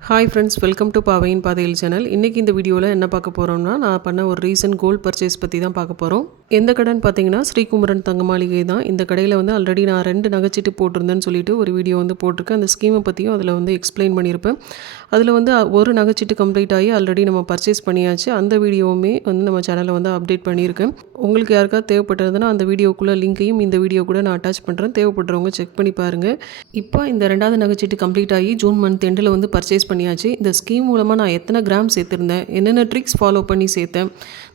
Hi friends welcome to பாவையின் பாதையில் channel இன்றைக்கி இந்த வீடியோவில் என்ன பார்க்க போகிறோம்னா நான் பண்ண ஒரு ரீசன்ட் கோல்ட் பர்ச்சேஸ் பற்றி தான் பார்க்க போகிறோம் எந்த கடைன்னு பார்த்தீங்கன்னா ஸ்ரீகுமரன் தங்க மாளிகை தான். இந்த கடையில் வந்து ஆல்ரெடி நான் ரெண்டு நகைச்சீட்டு போட்டிருந்தேன்னு சொல்லிட்டு ஒரு வீடியோ வந்து போட்டிருக்கேன். அந்த ஸ்கீமை பற்றியும் அதில் வந்து எக்ஸ்பிளைன் பண்ணியிருப்பேன். அதில் வந்து ஒரு நகைச்சீட்டு கம்ப்ளீட் ஆகி ஆல்ரெடி நம்ம பர்ச்சேஸ் பண்ணியாச்சு. அந்த வீடியோவுமே வந்து நம்ம சேனலில் வந்து அப்டேட் பண்ணியிருக்கேன். உங்களுக்கு யாருக்காவது தேவைப்பட்டதுன்னா அந்த வீடியோக்குள்ளே லிங்க்கையும் இந்த வீடியோ கூட நான் அட்டாச் பண்ணுறேன் தேவைப்படுறவங்க செக் பண்ணி பாருங்கள் இப்போ இந்த ரெண்டாவது நகைச்சீட்டு கம்ப்ளீட் ஆகி ஜூன் மந்த் எண்டில் வந்து பர்ச்சேஸ் பண்ணியாச்சு. இந்த ஸ்கீம் மூலமாக நான் எத்தனை கிராம் சேர்த்துருந்தேன்? என்னென்ன ட்ரிக்ஸ் ஃபாலோ பண்ணி சேர்த்தேன்?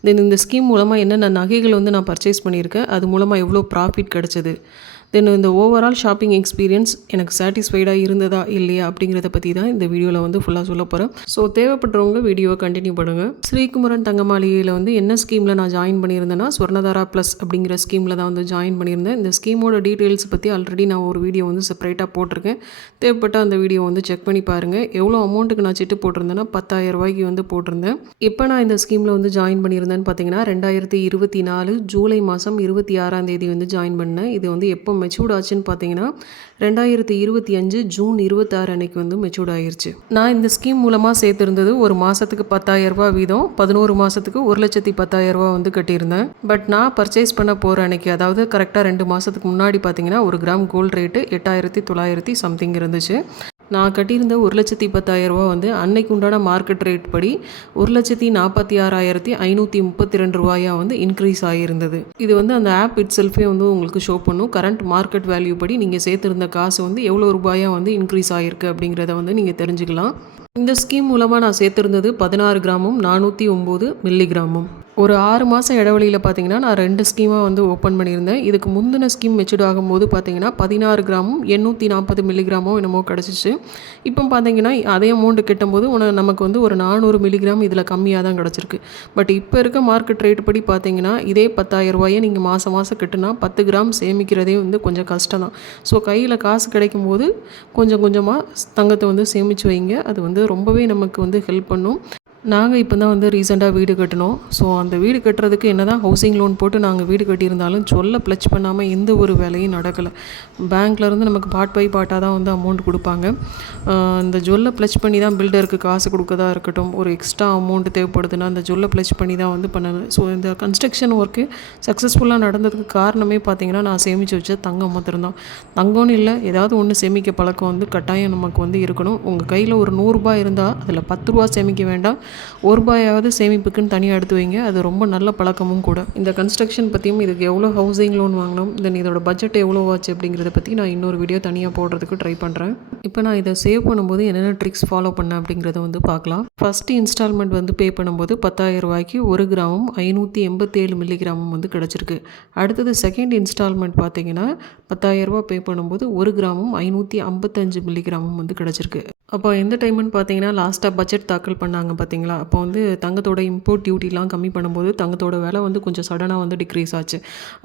தென் இந்த ஸ்கீம் மூலமாக என்னென்ன நகைகள் வந்து நான் பர்ச்சேஸ் பண்ணியிருக்கேன் அது மூலமாக எவ்வளோ ப்ராஃபிட் கிடச்சிது? தென் இந்த ஓவரால் ஷாப்பிங் எக்ஸ்பீரியன்ஸ் எனக்கு சாட்டிஸ்ஃபைடாக இருந்ததா இல்லையா அப்படிங்கிறத பற்றி தான் இந்த வீடியோவில் வந்து ஃபுல்லாக சொல்ல போகிறேன் ஸோ தேவைப்படுறவங்க வீடியோவை கண்டினியூ பண்ணுங்கள் ஸ்ரீகுமரன் தங்கமாளிகையில் வந்து என்ன ஸ்கீமில் நான் ஜாயின் பண்ணியிருந்தேன்னா ஸ்வர்ணதாரா ப்ளஸ் அப்படிங்கிற ஸ்கீமில் தான் வந்து ஜாயின் பண்ணியிருந்தேன். இந்த ஸ்கீமோட டீட்டெயில்ஸ் பற்றி ஆல்ரெடி நான் ஒரு வீடியோ வந்து செப்பரேட்டாக போட்டிருக்கேன். தேவைப்பட்ட அந்த வீடியோ வந்து செக் பண்ணி பாருங்கள் எவ்வளோ அமௌண்ட்டுக்கு நான் சிட்டு போட்டிருந்தேன்னா பத்தாயிரம் ரூபாய்க்கு வந்து போட்டிருந்தேன். இப்போ நான் இந்த ஸ்கீமில் வந்து ஜாயின் பண்ணியிருந்தேன்னு பார்த்தீங்கன்னா ரெண்டாயிரத்தி இருபத்தி நாலு ஜூலை மாதம் இருபத்தி ஆறாம் தேதி வந்து ஜாயின் பண்ணேன். இது வந்து எப்போ மெச்சூர்ட் ஆச்சுன்னு பார்த்தீங்கன்னா ரெண்டாயிரத்தி இருபத்தி அஞ்சு ஜூன் இருபத்தாறு அன்னைக்கு வந்து மெச்சூர்ட் ஆயிடுச்சு நான் இந்த ஸ்கீம் மூலமாக சேர்த்துருந்தது ஒரு மாதத்துக்கு பத்தாயிரரூபா வீதம் பதினோரு மாதத்துக்கு ஒரு லட்சத்தி பத்தாயிரரூபா வந்து கட்டியிருந்தேன். பட் நான் பர்ச்சேஸ் பண்ண போகிற அன்னைக்கு அதாவது கரெக்டாக ரெண்டு மாதத்துக்கு முன்னாடி பார்த்தீங்கன்னா ஒரு கிராம் கோல்டு ரேட்டு எட்டாயிரத்தி தொள்ளாயிரத்தி சம்திங் இருந்துச்சு. நான் கட்டியிருந்த ஒரு லட்சத்தி பத்தாயிரரூபா வந்து அன்னைக்கு உண்டான மார்க்கெட் ரேட் படி ஒரு லட்சத்தி நாற்பத்தி ஆறாயிரத்தி ஐநூற்றி முப்பத்தி ரெண்டு ரூபாயாக வந்து இன்க்ரீஸ் ஆகியிருந்தது. இது வந்து அந்த ஆப் இட் செல்ஃபே வந்து உங்களுக்கு ஷோ பண்ணும். கரண்ட் மார்க்கெட் வேல்யூ படி நீங்கள் சேர்த்துருந்த காசு வந்து எவ்வளோ ரூபாயாக வந்து இன்க்ரீஸ் ஆகிருக்கு அப்படிங்கிறத வந்து நீங்கள் தெரிஞ்சுக்கலாம். இந்த ஸ்கீம் மூலமாக நான் சேர்த்துருந்தது பதினாறு கிராமும் நானூற்றி ஒம்பது மில்லி கிராமும் ஒரு ஆறு மாதம் இடைவெளியில் பார்த்தீங்கன்னா நான் ரெண்டு ஸ்கீமாக வந்து ஓப்பன் பண்ணியிருந்தேன். இதுக்கு முந்தின ஸ்கீம் மெச்சூர்ட் ஆகும்போது பார்த்தீங்கன்னா பதினாறு கிராமும் எண்ணூற்றி நாற்பது மில்லிகிராமோ என்னமோ கிடச்சிச்சு. இப்போ பார்த்தீங்கன்னா அதே அமௌண்ட்டு கட்டும்போது உன நமக்கு வந்து ஒரு நானூறு மில்லிகிராம் இதில் கம்மியாக தான் கிடச்சிருக்கு. பட் இப்போ இருக்க மார்க்கெட் ரேட் படி பார்த்தீங்கன்னா இதே பத்தாயிரம் ரூபாயை நீங்கள் மாதம் மாதம் கட்டுனா பத்து கிராம் சேமிக்கிறதே வந்து கொஞ்சம் கஷ்டம் தான். ஸோ கையில் காசு கிடைக்கும் போது கொஞ்சம் கொஞ்சமாக தங்கத்தை வந்து சேமித்து வைங்க. அது வந்து ரொம்பவே நமக்கு வந்து ஹெல்ப் பண்ணும். நாங்கள் இப்போ தான் வந்து ரீசெண்டாக வீடு கட்டினோம். ஸோ அந்த வீடு கட்டுறதுக்கு என்ன தான் ஹவுசிங் லோன் போட்டு நாங்கள் வீடு கட்டியிருந்தாலும் சொல்ல ப்ளச் பண்ணாமல் எந்த ஒரு வேலையும் நடக்கலை. பேங்க்லேருந்து நமக்கு பார்ட் பை பார்ட்டாக தான் வந்து அமௌண்ட் கொடுப்பாங்க. இந்த ஜொல்லை ப்ளச் பண்ணி தான் பில்டருக்கு காசு கொடுக்கதா இருக்கட்டும் ஒரு எக்ஸ்ட்ரா அமௌண்ட் தேவைப்படுதுன்னா அந்த ஜொல்லை ப்ளச் பண்ணி தான் வந்து பண்ணது ஸோ இந்த கன்ஸ்ட்ரக்ஷன் ஒர்க்கு சக்ஸஸ்ஃபுல்லாக நடந்ததுக்கு காரணமே பார்த்தீங்கன்னா நான் சேமித்து வச்ச தங்கம் மாத்திரம்தான். தங்கம்னு இல்லை ஏதாவது ஒன்று சேமிக்க பழக்கம் வந்து கட்டாயம் நமக்கு வந்து இருக்கணும். உங்கள் கையில் ஒரு நூறுரூபா இருந்தால் அதில் பத்து ரூபா சேமிக்க வேண்டாம். ஒரு ரூபாயாவது சேமிப்புக்குன்னு தனியாக எடுத்து வைங்க. அது ரொம்ப நல்ல பழக்கமும் கூட. இந்த கன்ஸ்ட்ரக்ஷன் பற்றியும் இதுக்கு எவ்வளோ ஹவுசிங் லோன் வாங்கினோம் தென் இதோட பட்ஜெட் எவ்வளோ ஆச்சு அப்படிங்கிறத பற்றி நான் இன்னொரு வீடியோ தனியாக போடுறதுக்கு ட்ரை பண்ணுறேன் இப்போ நான் இதை சேவ் பண்ணும்போது என்னென்ன ட்ரிக்ஸ் ஃபாலோ பண்ணேன் அப்படிங்கிறத வந்து பார்க்கலாம். ஃபஸ்ட்டு இன்ஸ்டால்மெண்ட் வந்து பே பண்ணும்போது பத்தாயிரம் ரூபாய்க்கு ஒரு கிராமும் ஐநூற்றி எண்பத்தேழு மில்லிகிராமும் வந்து கிடச்சிருக்கு. அடுத்தது செகண்ட் இன்ஸ்டால்மெண்ட் பார்த்தீங்கன்னா பத்தாயிரரூபா பே பண்ணும்போது ஒரு கிராமும் ஐநூற்றி ஐம்பத்தஞ்சு மில்லிகிராமும் வந்து கிடச்சிருக்கு. அப்போ எந்த டைம்னு பார்த்தீங்கன்னா லாஸ்ட்டாக பட்ஜெட் தாக்கல் பண்ணாங்க பார்த்தீங்களா? அப்போ வந்து தங்கத்தோட இம்போர்ட் டியூட்டிலாம் கம்மி பண்ணும்போது தங்கத்தோட விலை வந்து கொஞ்சம் சடனாக வந்து டிக்ரீஸ் ஆச்சு.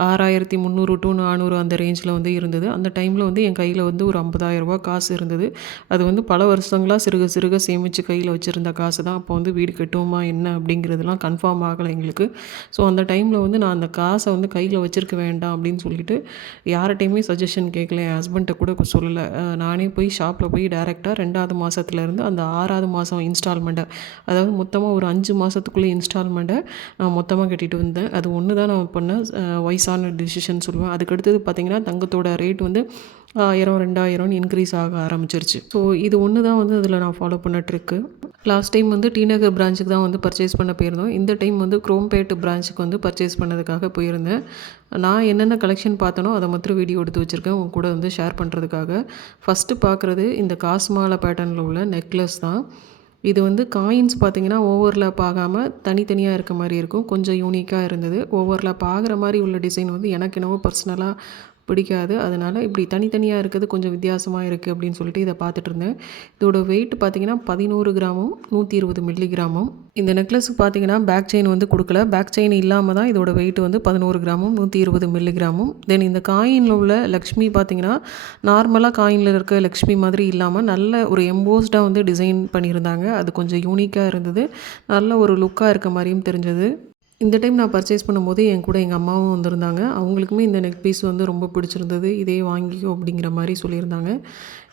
ஆறாயிரத்தி முந்நூறு டு நானூறு அந்த ரேஞ்சில் வந்து இருந்தது. அந்த டைமில் வந்து என் கையில் வந்து ஒரு ஐம்பதாயிரரூபா காசு இருந்தது. அது வந்து பல வருஷங்களாக சிறுக சிறுக சேமித்து கையில் வச்சுருந்த காசு தான். அப்போ வந்து வீடு கட்டுவோமா என்ன அப்படிங்கிறதுலாம் கன்ஃபார்ம் ஆகலை எங்களுக்கு. ஸோ அந்த டைமில் வந்து நான் அந்த காசை வந்து கையில் வச்சுருக்க வேண்டாம் அப்படின்னு சொல்லிட்டு யார்கிட்டையுமே சஜஷன் கேட்கல. என் ஹஸ்பண்ட்டை கூட சொல்லலை. நானே போய் ஷாப்பில் போய் டேரெக்டாக ரெண்டாவது மாதத்துலேருந்து அந்த ஆறாவது மாதம் இன்ஸ்டால்மெண்ட்டை அதாவது மொத்தமாக ஒரு அஞ்சு மாதத்துக்குள்ளே இன்ஸ்டால்மெண்ட்டை நான் மொத்தமாக கட்டிட்டு வந்தேன். அது ஒன்று தான் நான் பண்ண வயசான டிசிஷன் சொல்லுவேன். அதுக்கடுத்தது பார்த்திங்கன்னா தங்கத்தோட ரேட் வந்து ஆயிரம் ரெண்டாயிரம்னு இன்க்ரீஸ் ஆக ஆரம்பிச்சிருச்சு. ஸோ இது ஒன்று தான் வந்து அதில் நான் ஃபாலோ பண்ண ட்ரிக்கு லாஸ்ட் டைம் வந்து டிநகர் பிரான்ச்சுக்கு தான் வந்து பர்ச்சேஸ் பண்ண போயிருந்தோம். இந்த டைம் வந்து குரோம்பேட் பிரான்ச்சுக்கு வந்து பர்ச்சேஸ் பண்ணதுக்காக போயிருந்தேன். நான் என்னென்ன கலெக்ஷன் பார்த்தனோ அதை மாத்திரம் வீடியோ எடுத்து வச்சுருக்கேன். உங்க கூட வந்து ஷேர் பண்ணுறதுக்காக ஃபஸ்ட்டு பார்க்குறது இந்த காஸ்மாலா பேட்டர்னில் உள்ள நெக்லஸ் தான். இது வந்து காயின்ஸ் பார்த்திங்கன்னா ஓவர்லேப் ஆகாமல் தனித்தனியாக இருக்க மாதிரி இருக்கும். கொஞ்சம் யூனிக்காக இருந்தது. ஓவர்லேப் ஆகிற மாதிரி உள்ள டிசைன் வந்து எனக்கு என்னவோ பர்சனலாக பிடிக்காது. அதனால் இப்படி தனித்தனியாக இருக்கிறது கொஞ்சம் வித்தியாசமாக இருக்குது அப்படின்னு சொல்லிட்டு இதை பார்த்துட்டு இருந்தேன். இதோட வெயிட் பார்த்திங்கன்னா பதினோரு கிராமும் நூற்றி இருபது மில்லி கிராமும் இந்த நெக்லஸுக்கு பார்த்தீங்கன்னா பேக் செயின் வந்து கொடுக்கல. பேக் செயின் இல்லாமல் தான் இதோட வெயிட் வந்து பதினோரு கிராமும் நூற்றி இருபது மில்லி கிராமும் தென் இந்த காயினில் உள்ள லக்ஷ்மி பார்த்தீங்கன்னா நார்மலாக காயினில் இருக்க லக்ஷ்மி மாதிரி இல்லாமல் நல்ல ஒரு எம்போஸ்டாக வந்து டிசைன் பண்ணியிருந்தாங்க. அது கொஞ்சம் யூனிக்காக இருந்தது. நல்ல ஒரு லுக்காக இருக்க மாதிரியும் தெரிஞ்சது. இந்த டைம் நான் பர்ச்சேஸ் பண்ணும்போது என் கூட எங்கள் அம்மாவும் வந்திருந்தாங்க. அவங்களுக்குமே இந்த நெக் பீஸ் வந்து ரொம்ப பிடிச்சிருந்தது. இதே வாங்கிக்கோ அப்படிங்கிற மாதிரி சொல்லியிருந்தாங்க.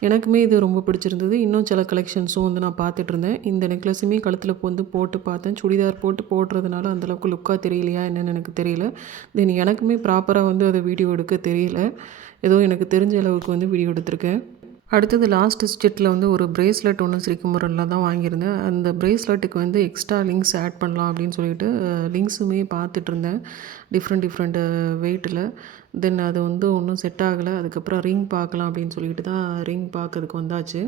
எனக்குமே இது ரொம்ப பிடிச்சிருந்தது. இன்னும் சில கலெக்ஷன்ஸும் வந்து நான் பார்த்துட்ருந்தேன் இந்த நெக்லஸுமே கழுத்தில் வந்து போட்டு பார்த்தேன். சுடிதார் போட்டு போடுறதுனால அந்தளவுக்கு லுக்காக தெரியலையா என்னென்னு எனக்கு தெரியல. தென் எனக்குமே ப்ராப்பராக வந்து அதை வீடியோ எடுக்க தெரியல. ஏதோ எனக்கு தெரிஞ்ச அளவுக்கு வந்து வீடியோ எடுத்திருக்கேன். அடுத்தது லாஸ்ட் ஸ்டிச்சில் வந்து ஒரு ப்ரேஸ்லெட் ஒன்று ஸ்ரீகுமரனில் தான் வாங்கியிருந்தேன். அந்த ப்ரேஸ்லெட்டுக்கு வந்து எக்ஸ்ட்ரா லிங்க்ஸ் ஆட் பண்ணலாம் அப்படின்னு சொல்லிட்டு லிங்க்ஸுமே பார்த்துட்டு இருந்தேன். டிஃப்ரெண்ட் டிஃப்ரெண்ட் வெயிட்டில் தென் அது வந்து ஒன்றும் செட் ஆகலை. அதுக்கப்புறம் ரிங் பார்க்கலாம் அப்படின்னு சொல்லிட்டு தான் ரிங் பார்க்கறதுக்கு வந்தாச்சு.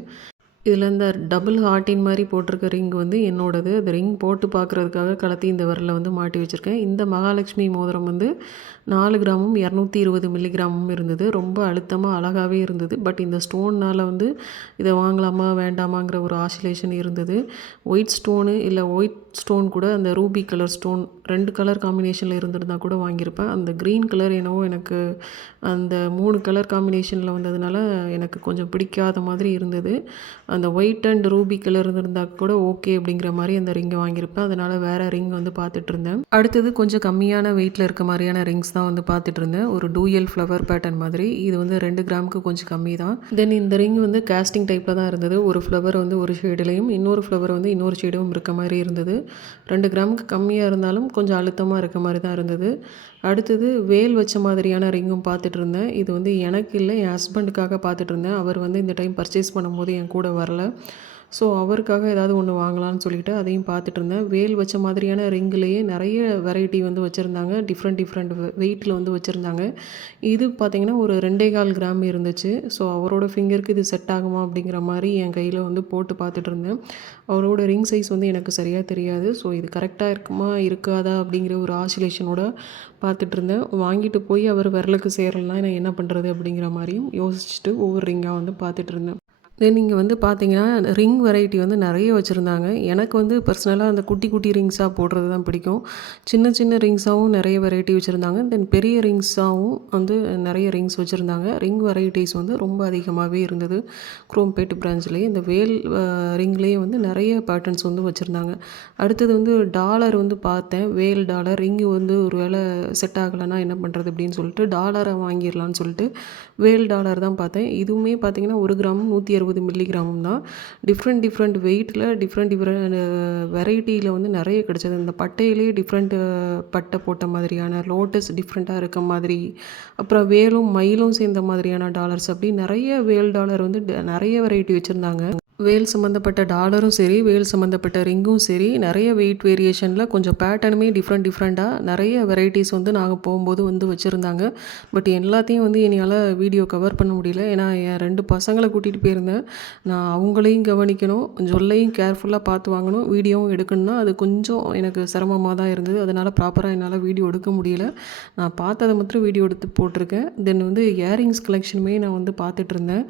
இதில் இந்த டபுள் ஹார்ட்டின் மாதிரி போட்டிருக்க ரிங் வந்து என்னோடது. அந்த ரிங் போட்டு பார்க்குறதுக்காக கலத்தி இந்த விரலில் வந்து மாட்டி வச்சுருக்கேன். இந்த மகாலட்சுமி மோதிரம் வந்து நாலு கிராமும் இரநூத்தி இருபது மில்லிகிராமும் இருந்தது. ரொம்ப அழுத்தமாக அழகாகவே இருந்தது. பட் இந்த ஸ்டோன்னால் வந்து இதை வாங்கலாமா வேண்டாமாங்கிற ஒரு ஆசிலேஷன் இருந்தது. ஒயிட் ஸ்டோனு இல்லை ஒயிட் ஸ்டோன் கூட அந்த ரூபி கலர் ஸ்டோன் ரெண்டு கலர் காம்பினேஷனில் இருந்திருந்தால் கூட வாங்கியிருப்பேன். அந்த க்ரீன் கலர் என்னவோ எனக்கு அந்த மூணு கலர் காம்பினேஷனில் வந்ததுனால எனக்கு கொஞ்சம் பிடிக்காத மாதிரி இருந்தது. அந்த ஒயிட் அண்ட் ரூபி கலர் இருந்திருந்தால் கூட ஓகே அப்படிங்கிற மாதிரி அந்த ரிங்கை வாங்கியிருப்பேன். அதனால் வேறு ரிங் வந்து பார்த்துட்டு இருந்தேன் அடுத்தது கொஞ்சம் கம்மியான வெயிட்டில் இருக்க மாதிரியான ரிங்ஸ் தான் வந்து பார்த்துட்டு இருந்தேன் ஒரு டூயல் ஃப்ளவர் பேட்டர்ன் மாதிரி. இது வந்து ரெண்டு கிராமுக்கு கொஞ்சம் கம்மி தான். தென் இந்த ரிங் வந்து கேஸ்டிங் டைப்பில் தான் இருந்தது. ஒரு ஃப்ளவர் வந்து ஒரு ஷேடுலையும் இன்னொரு ஃப்ளவர் வந்து இன்னொரு ஷேடும் இருக்க மாதிரி இருந்தது. ரெண்டு கிராமுக்கு கம்மியாக இருந்தாலும் கொஞ்சம் அழுத்தமாக இருக்க மாதிரி தான் இருந்தது. அடுத்தது வேல் வச்ச மாதிரியான ரிங்கும் பார்த்துட்டு இருந்தேன் இது வந்து எனக்கு இல்லை என் ஹஸ்பண்டுக்காக பார்த்துட்டு இருந்தேன் அவர் வந்து இந்த டைம் பர்ச்சேஸ் பண்ணும்போது என் கூட வரல. ஸோ அவருக்காக ஏதாவது ஒன்று வாங்கலாம்னு சொல்லிட்டு அதையும் பார்த்துட்டு இருந்தேன். வேல் வச்ச மாதிரியான ரிங்கிலேயே நிறைய வெரைட்டி வந்து வச்சுருந்தாங்க. டிஃப்ரெண்ட் டிஃப்ரெண்ட் வெயிட்டில் வந்து வச்சுருந்தாங்க. இது பார்த்திங்கன்னா ஒரு ரெண்டே கால் கிராம் இருந்துச்சு. ஸோ அவரோட ஃபிங்கருக்கு இது செட் ஆகுமா அப்படிங்கிற மாதிரி என் கையில் வந்து போட்டு பார்த்துட்டு இருந்தேன். அவரோட ரிங் சைஸ் வந்து எனக்கு சரியாக தெரியாது. ஸோ இது கரெக்டாக இருக்குமா இருக்காதா அப்படிங்கிற ஒரு ஆசிலேஷனோட பார்த்துட்டு இருந்தேன். வாங்கிட்டு போய் அவர் விரலுக்கு சேரலாம் நான் என்ன பண்ணுறது அப்படிங்கிற மாதிரியும் யோசிச்சுட்டு ஒவ்வொரு ரிங்காக வந்து பார்த்துட்டு இருந்தேன். தென் இங்கே வந்து பார்த்தீங்கன்னா ரிங் வெரைட்டி வந்து நிறைய வச்சுருந்தாங்க. எனக்கு வந்து பர்சனலாக அந்த குட்டி குட்டி ரிங்ஸாக போடுறது தான் பிடிக்கும். சின்ன சின்ன ரிங்ஸாகவும் நிறைய வெரைட்டி வச்சுருந்தாங்க. தென் பெரிய ரிங்ஸாகவும் வந்து நிறைய ரிங்ஸ் வச்சுருந்தாங்க. ரிங் வெரைட்டிஸ் வந்து ரொம்ப அதிகமாகவே இருந்தது. குரோம்பேட்டு பிரான்ச்லேயே இந்த வேல் ரிங்லேயே வந்து நிறைய பேட்டர்ன்ஸ் வந்து வச்சுருந்தாங்க. அடுத்தது வந்து டாலர் வந்து பார்த்தேன். வேல் டாலர் ரிங்கு வந்து ஒரு வேளை செட் ஆகலைன்னா என்ன பண்ணுறது அப்படின்னு சொல்லிட்டு டாலரை வாங்கிடலான்னு சொல்லிட்டு வேல் டாலர் தான் பார்த்தேன். இதுவுமே பார்த்தீங்கன்னா ஒரு கிராம் நூற்றி அறுபது இருபது மில்லிகிராமும் தான். டிஃப்ரெண்ட் டிஃப்ரெண்ட் வெயிட்டில் டிஃப்ரெண்ட் டிஃப்ரெண்ட் வெரைட்டியில் வந்து நிறைய கிடச்சது. இந்த பட்டையிலேயே டிஃப்ரெண்ட்டு பட்டை போட்ட மாதிரியான லோட்டஸ் டிஃப்ரெண்ட்டாக இருக்க மாதிரி அப்புறம் வேலும் மயிலும் சேர்ந்த மாதிரியான டாலர்ஸ் அப்படி நிறைய வேல் டாலர் வந்து நிறைய வெரைட்டி வச்சுருந்தாங்க. வேல் சம்மந்தப்பட்ட டாலரும் சரி வேல் சம்மந்தப்பட்ட ரிங்கும் சரி நிறைய வெயிட் வேரியேஷனில் கொஞ்சம் பேட்டர்னுமே டிஃப்ரெண்ட் டிஃப்ரெண்ட்டாக நிறைய வெரைட்டிஸ் வந்து நாங்கள் போகும்போது வந்து வச்சுருந்தாங்க. பட் எல்லாத்தையும் வந்து என்னால் வீடியோ கவர் பண்ண முடியல. ஏன்னா என் ரெண்டு பசங்களை கூட்டிகிட்டு போயிருந்தேன். நான் அவங்களையும் கவனிக்கணும் ஜொல்லையும் கேர்ஃபுல்லாக பார்த்து வாங்கணும் வீடியோவும் எடுக்கணும்னா அது கொஞ்சம் எனக்கு சிரமமாக தான் இருந்தது. அதனால் ப்ராப்பராக என்னால் வீடியோ எடுக்க முடியல. நான் பார்த்ததை மட்டும் வீடியோ எடுத்து போட்டிருக்கேன். தென் வந்து இயரிங்ஸ் கலெக்ஷனுமே நான் வந்து பார்த்துட்ருந்தேன்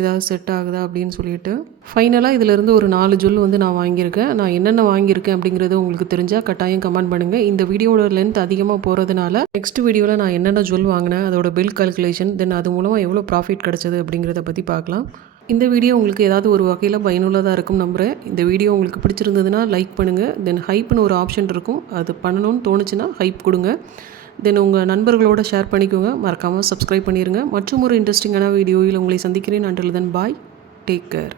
ஏதாவது செட் ஆகுதா அப்படின்னு சொல்லிட்டு. ஃபைனலாக இதிலிருந்து ஒரு நாலு ஜொல் வந்து நான் வாங்கியிருக்கேன். நான் என்னென்ன வாங்கியிருக்கேன் அப்படிங்கிறது உங்களுக்கு தெரிஞ்சால் கட்டாயம் கமெண்ட் பண்ணுங்கள் இந்த வீடியோட லென்த் அதிகமாக போகிறதுனால நெக்ஸ்ட் வீடியோவில் நான் என்னென்ன ஜுவல் வாங்கினேன் அதோட பில் கல்குலேஷன் தென் அது மூலமாக எவ்வளோ ப்ராஃபிட் கிடச்சது அப்படிங்கிறத பற்றி பார்க்கலாம். இந்த வீடியோ உங்களுக்கு ஏதாவது ஒரு வகையில் பயனுள்ளதாக இருக்கும் நம்புகிறேன் இந்த வீடியோ உங்களுக்கு பிடிச்சிருந்ததுன்னா லைக் பண்ணுங்கள் தென் ஹைப்னு ஒரு ஆப்ஷன் இருக்கும். அது பண்ணணும்னு தோணுச்சுன்னா ஹைப் கொடுங்க. தென் உங்கள் நண்பர்களோட ஷேர் பண்ணிக்கோங்க. மறக்காமல் சப்ஸ்கிரைப் பண்ணிடுங்க மற்றும் ஒரு இன்ட்ரெஸ்டிங்கான வீடியோவில் உங்களை சந்திக்கிறேன். Until then bye take care